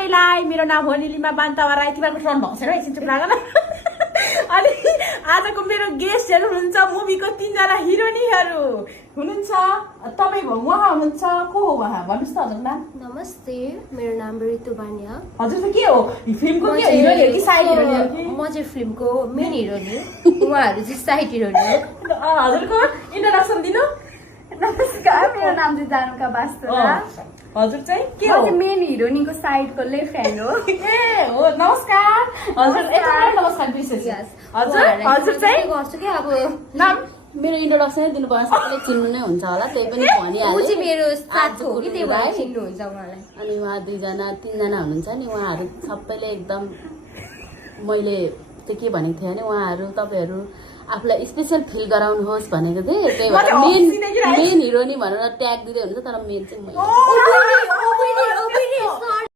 सबैलाई मेरो नाम हो निलिमा बान्तावा राई तिमीहरूको टर्न भएको छैन एकछिन चुप लाग न अनि आजको मेरो गेस्टहरू हुनुहुन्छ मुभीको 3 जना हिरोइनहरू हुनुहुन्छ तपाई उहाँ हुनुहुन्छ को हो उहाँ भन्नुस् त हजुरको नाम नमस्ते मेरो नाम ऋतु बानिया हजुर चाहिँ के हो फिल्मको के हिरोइन हो कि साइड हिरोइन हो कि म चाहिँ फिल्मको मेन हिरोइन हो उहाँहरु चाहिँ साइड हिरोइन हो हजुरको इन्ट्रोडक्सन दिनु नमस्कार मेरो नाम चाहिँ जानुका बास्तोला हजुर चाहिँ के म हो चाहिँ मेन हिरोइनको साइडको लेफ्ट ह्यान्ड हो ए हो नमस्कार हजुर एकदमै नमस्कार विशेष हजुर हजुर चाहिँ गर्छु के अब नाम मेरो इन्ट्रोडक्सनै दिनुपर्छ सबैले चिन्नु नै हुन्छ होला त्यही पनि ऊ भनिहाल्छु चाहिँ मेरो साथ हो कि त्यही भएर चिन्नुहुन्छ उहाँलाई अनि उहाँ 2 जना 3 जना हुनुहुन्छ नि उहाँहरू सबैले एकदम मैले चाहिँ के भनेको थिएँ भने उहाँहरू तपाईँहरू आफूलाई स्पेसल फिल गराउनुहोस् भनेको थिएँ त्यही भएर मेन हिरोइनी भनेर ट्याग दिँदै हुन्छ तर मेन चाहिँ मैले